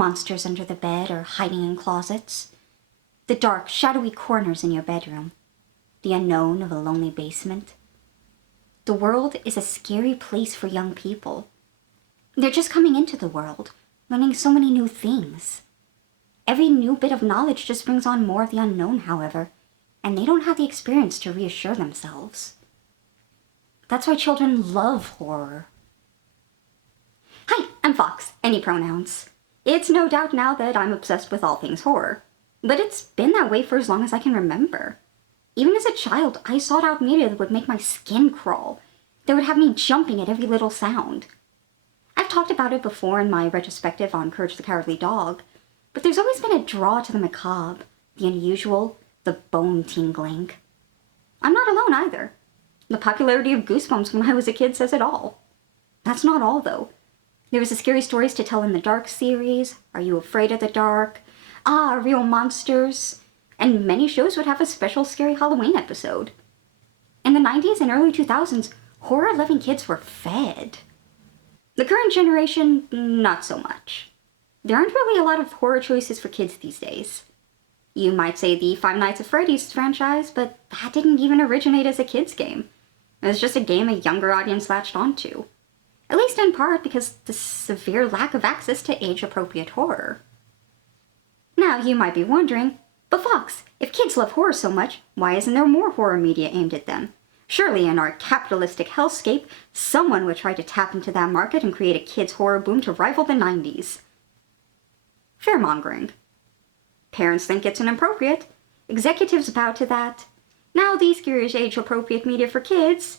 monsters under the bed or hiding in closets. The dark, shadowy corners in your bedroom. The unknown of a lonely basement. The world is a scary place for young people. They're just coming into the world, learning so many new things. Every new bit of knowledge just brings on more of the unknown, however, and they don't have the experience to reassure themselves. That's why children love horror. Hi, I'm Fox, any pronouns. It's no doubt now that I'm obsessed with all things horror, but it's been that way for as long as I can remember. Even as a child, I sought out media that would make my skin crawl, that would have me jumping at every little sound. I've talked about it before in my retrospective on Courage the Cowardly Dog, but there's always been a draw to the macabre, the unusual, the bone-tingling. I'm not alone either. The popularity of Goosebumps when I was a kid says it all. That's not all, though. There was the Scary Stories to Tell in the Dark series, Are You Afraid of the Dark? Real Monsters, and many shows would have a special Scary Halloween episode. In the 90s and early 2000s, horror-loving kids were fed. The current generation, not so much. There aren't really a lot of horror choices for kids these days. You might say the Five Nights at Freddy's franchise, but that didn't even originate as a kid's game. It was just a game a younger audience latched onto. At least in part because the severe lack of access to age-appropriate horror. Now you might be wondering, but Fox, if kids love horror so much, why isn't there more horror media aimed at them? Surely in our capitalistic hellscape, someone would try to tap into that market and create a kids' horror boom to rival the 90s. Fearmongering. Parents think it's inappropriate. Executives bow to that. Now the scariest age-appropriate media for kids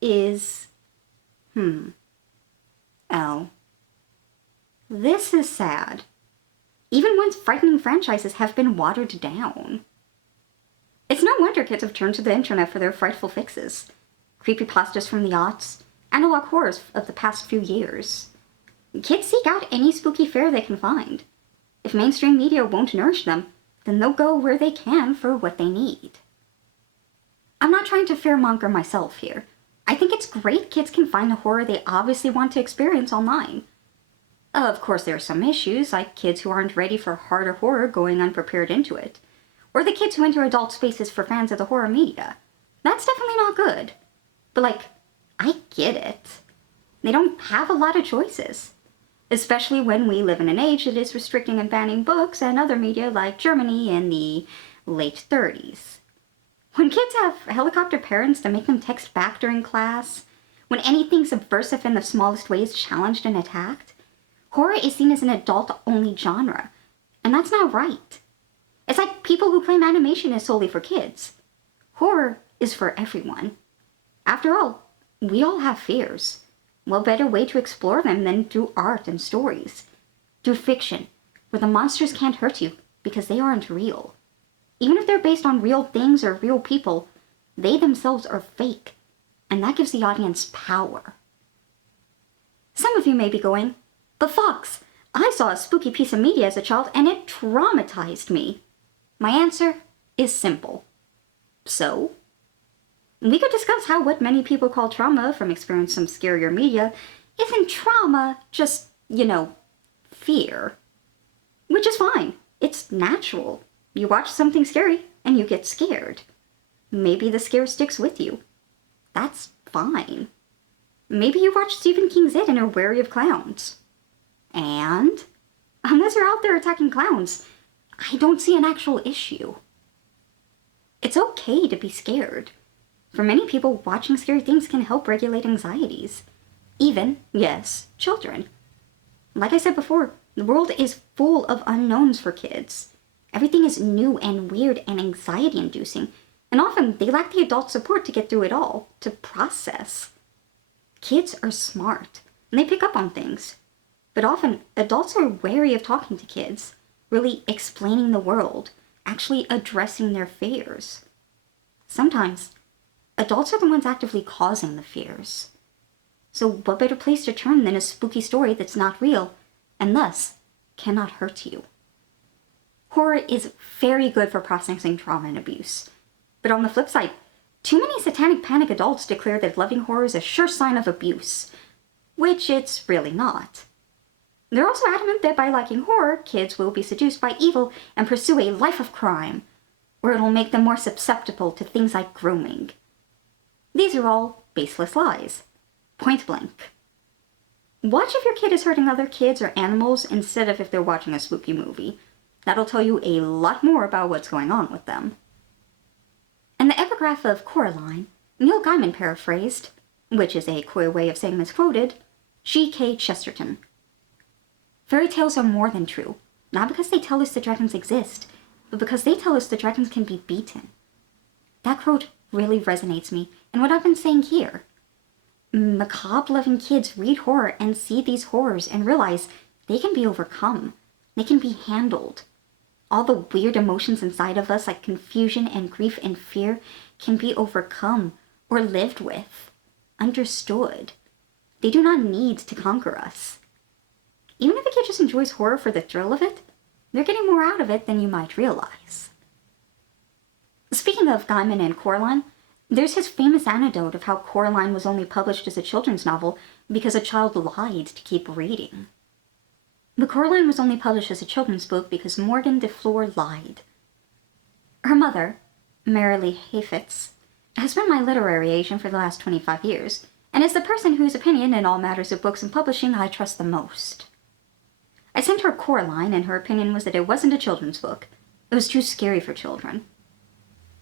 is... Oh. This is sad. Even once frightening franchises have been watered down. It's no wonder kids have turned to the internet for their frightful fixes. Creepypastas from the aughts, analog horrors of the past few years. Kids seek out any spooky fare they can find. If mainstream media won't nourish them, then they'll go where they can for what they need. I'm not trying to fearmonger myself here. I think it's great kids can find the horror they obviously want to experience online. Of course, there are some issues, like kids who aren't ready for harder horror going unprepared into it. Or the kids who enter adult spaces for fans of the horror media. That's definitely not good. But I get it. They don't have a lot of choices. Especially when we live in an age that is restricting and banning books and other media like Germany in the late 30s. When kids have helicopter parents that make them text back during class, when anything subversive in the smallest way is challenged and attacked, horror is seen as an adult-only genre, and that's not right. It's like people who claim animation is solely for kids. Horror is for everyone. After all, we all have fears. What better way to explore them than through art and stories? Through fiction, where the monsters can't hurt you because they aren't real. Even if they're based on real things or real people, they themselves are fake, and that gives the audience power. Some of you may be going, but Fox, I saw a spooky piece of media as a child and it traumatized me. My answer is simple. So? We could discuss how what many people call trauma from experiencing some scarier media isn't trauma, just, fear. Which is fine. It's natural. You watch something scary and you get scared. Maybe the scare sticks with you. That's fine. Maybe you watch Stephen King's It and are wary of clowns. And, unless you're out there attacking clowns, I don't see an actual issue. It's okay to be scared. For many people, watching scary things can help regulate anxieties. Even, yes, children. Like I said before, the world is full of unknowns for kids. Everything is new and weird and anxiety-inducing, and often they lack the adult support to get through it all, to process. Kids are smart, and they pick up on things. But often, adults are wary of talking to kids, really explaining the world, actually addressing their fears. Sometimes, adults are the ones actively causing the fears. So what better place to turn than a spooky story that's not real, and thus, cannot hurt you? Horror is very good for processing trauma and abuse. But on the flip side, too many satanic panic adults declare that loving horror is a sure sign of abuse, which it's really not. They're also adamant that by liking horror, kids will be seduced by evil and pursue a life of crime, or it'll make them more susceptible to things like grooming. These are all baseless lies. Point blank. Watch if your kid is hurting other kids or animals instead of if they're watching a spooky movie. That'll tell you a lot more about what's going on with them. In the epigraph of Coraline, Neil Gaiman paraphrased, which is a queer way of saying misquoted, G.K. Chesterton. Fairy tales are more than true, not because they tell us the dragons exist, but because they tell us the dragons can be beaten. That quote really resonates me in what I've been saying here. Macabre-loving kids read horror and see these horrors and realize they can be overcome. They can be handled. All the weird emotions inside of us, like confusion and grief and fear, can be overcome or lived with, understood. They do not need to conquer us. Even if a kid just enjoys horror for the thrill of it, they're getting more out of it than you might realize. Speaking of Gaiman and Coraline, there's his famous anecdote of how Coraline was only published as a children's novel because a child lied to keep reading. But Coraline was only published as a children's book because Morgan de Fleur lied. Her mother, Marilee Hayfitz, has been my literary agent for the last 25 years, and is the person whose opinion in all matters of books and publishing I trust the most. I sent her Coraline, and her opinion was that it wasn't a children's book. It was too scary for children.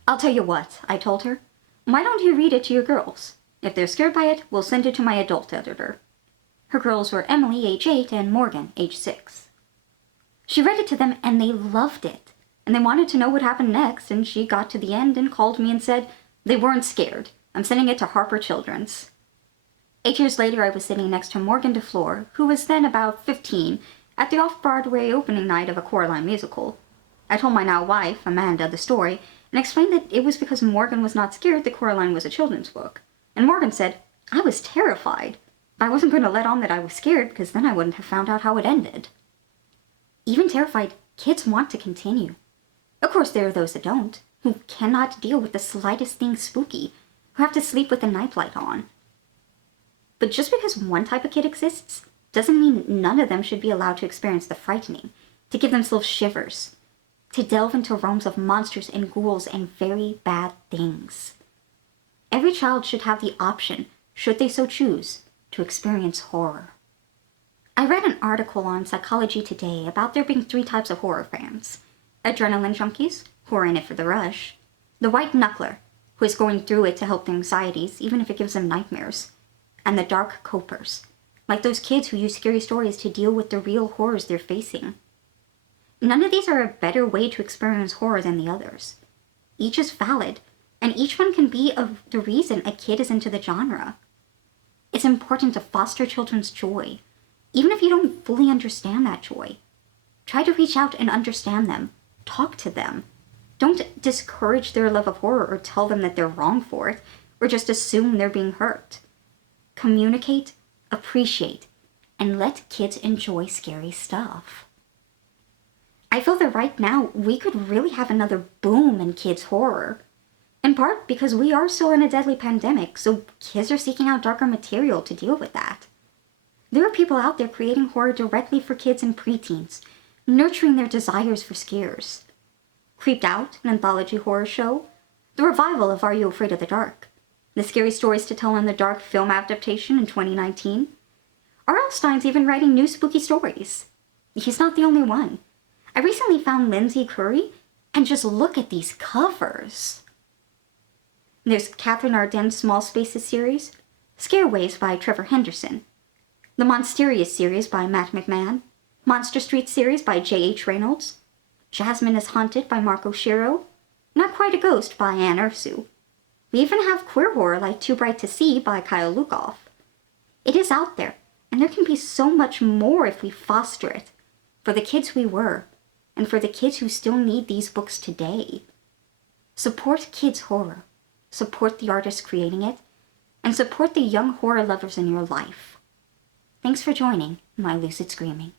I'll tell you what, I told her. Why don't you read it to your girls? If they're scared by it, we'll send it to my adult editor. Her girls were Emily, age 8, and Morgan, age 6. She read it to them, and they loved it. And they wanted to know what happened next, and she got to the end and called me and said, they weren't scared. I'm sending it to Harper Children's. 8 years later, I was sitting next to Morgan de Fleur, who was then about 15, at the off-Broadway opening night of a Coraline musical. I told my now wife, Amanda, the story, and explained that it was because Morgan was not scared that Coraline was a children's book. And Morgan said, I was terrified. But I wasn't going to let on that I was scared, because then I wouldn't have found out how it ended. Even terrified, kids want to continue. Of course, there are those that don't, who cannot deal with the slightest thing spooky, who have to sleep with the nightlight on. But just because one type of kid exists, doesn't mean none of them should be allowed to experience the frightening, to give themselves shivers, to delve into realms of monsters and ghouls and very bad things. Every child should have the option, should they so choose, to experience horror. I read an article on Psychology Today about there being 3 types of horror fans. Adrenaline junkies, who are in it for the rush. The white knuckler, who is going through it to help their anxieties, even if it gives them nightmares. And the dark copers, like those kids who use scary stories to deal with the real horrors they're facing. None of these are a better way to experience horror than the others. Each is valid, and each one can be the reason a kid is into the genre. It's important to foster children's joy, even if you don't fully understand that joy. Try to reach out and understand them. Talk to them. Don't discourage their love of horror or tell them that they're wrong for it, or just assume they're being hurt. Communicate, appreciate, and let kids enjoy scary stuff. I feel that right now we could really have another boom in kids' horror. In part because we are still in a deadly pandemic, so kids are seeking out darker material to deal with that. There are people out there creating horror directly for kids and preteens, nurturing their desires for scares. Creeped Out, an anthology horror show, the revival of Are You Afraid of the Dark, the Scary Stories to Tell in the Dark film adaptation in 2019. R.L. Stein's even writing new spooky stories. He's not the only one. I recently found Lindsay Curry, and just look at these covers. There's Catherine Ardenn's Small Spaces series, Scare Waves by Trevor Henderson, the Monsterious series by Matt McMahon, Monster Street series by J.H. Reynolds, Jasmine is Haunted by Marco Shiro, Not Quite a Ghost by Anne Ursu. We even have queer horror like Too Bright to See by Kyle Lukoff. It is out there, and there can be so much more if we foster it, for the kids we were, and for the kids who still need these books today. Support kids' horror, support the artists creating it, and support the young horror lovers in your life. Thanks for joining my lucid screaming.